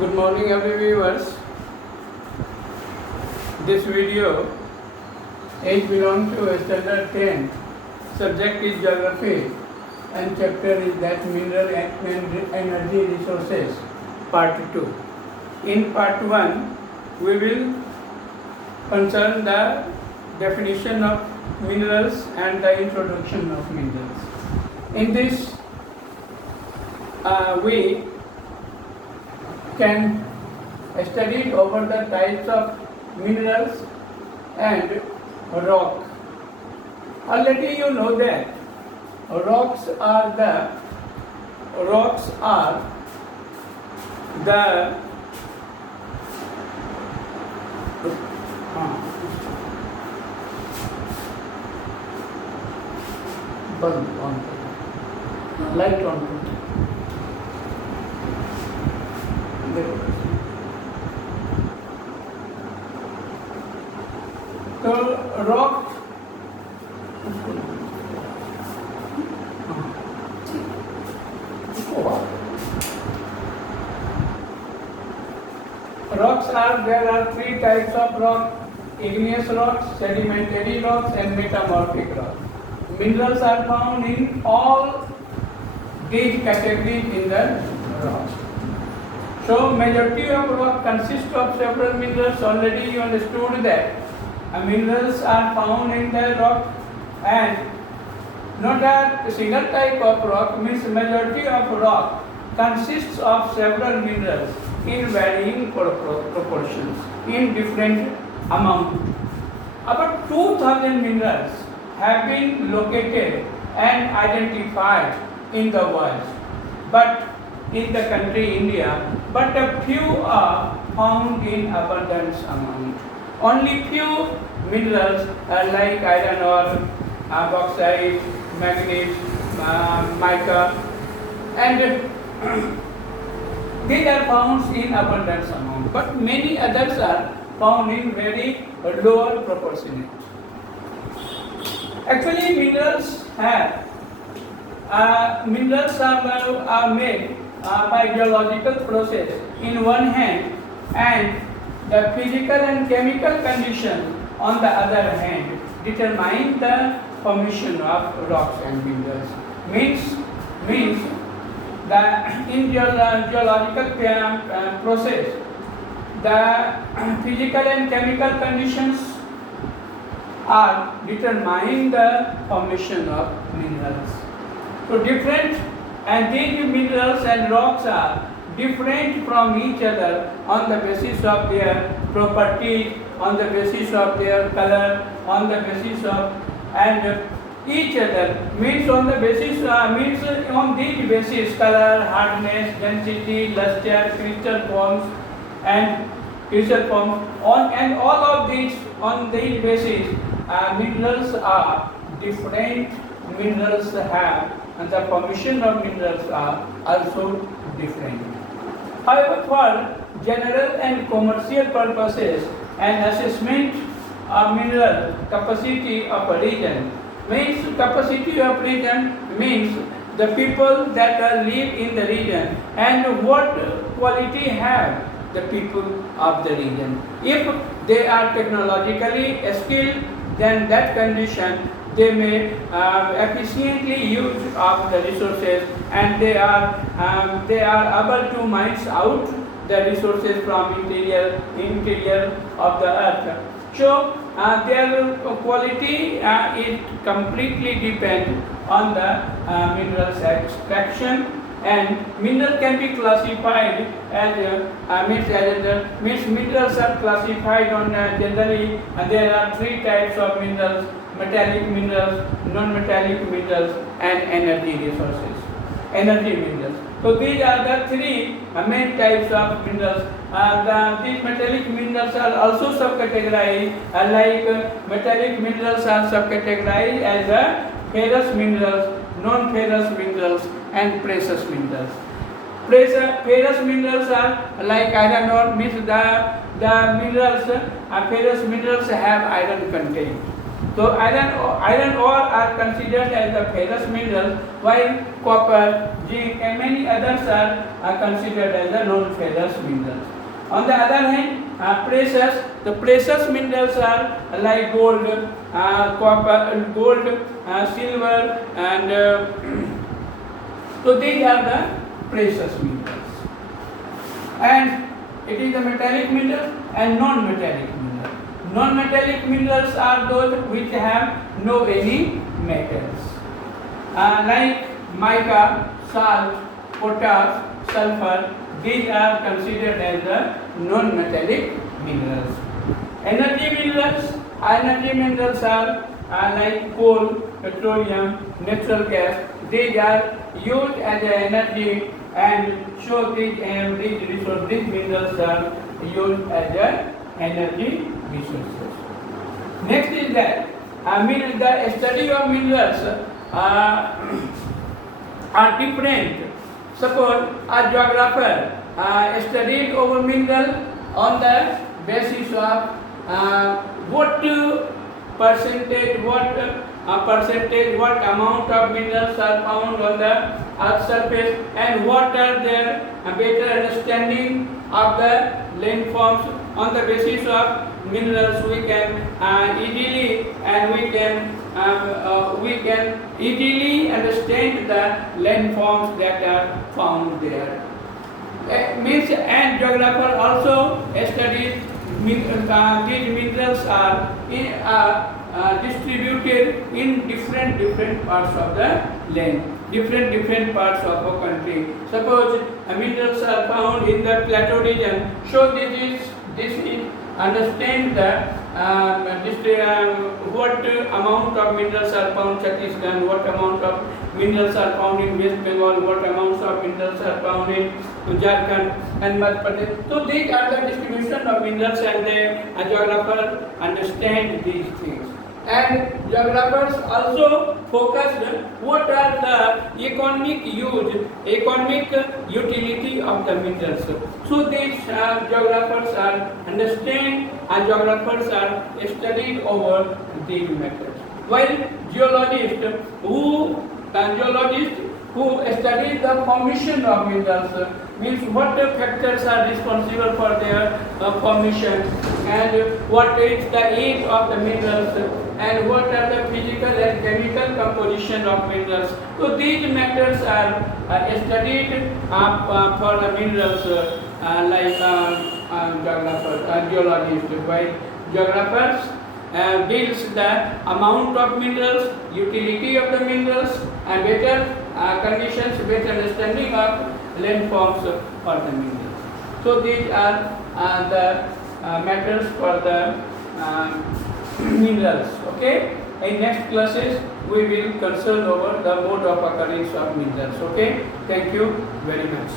Good morning, every viewers. This video is belong to standard 10. Subject is geography, and chapter is that mineral and energy resources. Part 2. In part 1, we will concern the definition of minerals and the introduction of minerals. In this, we can study over the types of minerals and rock. Already you know that rocks are the bulb on light on. So rock rocks there are three types of rock: igneous rocks, sedimentary rocks, and metamorphic rocks. Minerals are found in all these categories in the rocks. So majority of rock consists of several minerals. Already you understood that minerals are found in the rock, and not a single type of rock, means majority of rock consists of several minerals in varying proportions, in different amount. About 2000 minerals have been located and identified in the world, but in the country India, but a few are found in abundance amount. Only few minerals like iron ore, bauxite, manganese, mica, and these are found in abundance amount. But many others are found in very lower proportionate. Actually, minerals are made by geological process in one hand, and the physical and chemical condition on the other hand determine the formation of rocks and minerals. Means that in geological process, the physical and chemical conditions are determining the formation of minerals. So different, and these minerals and rocks are different from each other on the basis of their properties, on the basis of their color, on the basis of and each other means on the basis on these basis: color, hardness, density, luster, crystal forms, and and all of these on these basis minerals are different. Minerals have, and the formation of minerals are also different. However, for general and commercial purposes, an assessment of mineral capacity of a region means the people that live in the region and what quality have the people of the region. If they are technologically skilled, then that condition they may efficiently use of the resources, and they are able to mine out the resources from interior of the earth. So their quality it completely depends on the minerals extraction, and mineral can be classified as means minerals are classified on generally there are three types of minerals: metallic minerals, non-metallic minerals, and energy minerals. So these are the three main types of minerals. These metallic minerals are also subcategorized, like metallic minerals are subcategorized as ferrous minerals, non-ferrous minerals, and precious minerals. Ferrous minerals are like iron ore, means the minerals, ferrous minerals have iron content. So iron ore are considered as the ferrous minerals, while copper, zinc, and many others are considered as the non-ferrous minerals. On the other hand, the precious minerals are like gold, copper, silver, and so these are the precious minerals. And it is the metallic minerals and non-metallic minerals. Non-metallic minerals are those which have no any metals, like mica, salt, potash, sulfur. These are considered as the non-metallic minerals. Energy minerals are like coal, petroleum, natural gas. These are used as energy, and so these minerals are used as energy resources. Next is that the study of minerals are different. Suppose a geographer studied over mineral on the basis of what percentage, what amount of minerals are found on the earth's surface, and what are their better understanding of the landforms. On the basis of minerals, we can easily understand the landforms that are found there. And geographer also studies these minerals are distributed in different parts of the land, different parts of a country. Suppose minerals are found in the plateau region, so this is understand that what amount of minerals are found in Chhattisgarh, what amount of minerals are found in West Bengal, what amounts of minerals are found in Jharkhand and Madhya Pradesh. So these are the distribution of minerals, and the geographer understand these things. And geographers also focused what are the economic utility of the minerals. So these geographers are understand, and geographers are studied over these methods. While geologists who study the formation of minerals, means what factors are responsible for their formation, and what is the age of the minerals, and what are the physical and chemical composition of minerals. So these matters are studied for the minerals, like geologists. While geographers deals the amount of minerals, utility of the minerals, and better conditions, better understanding of landforms for the minerals. So these are the matters for the minerals. Okay. In next classes we will concern over the mode of occurrence of minerals. Okay. Thank you very much.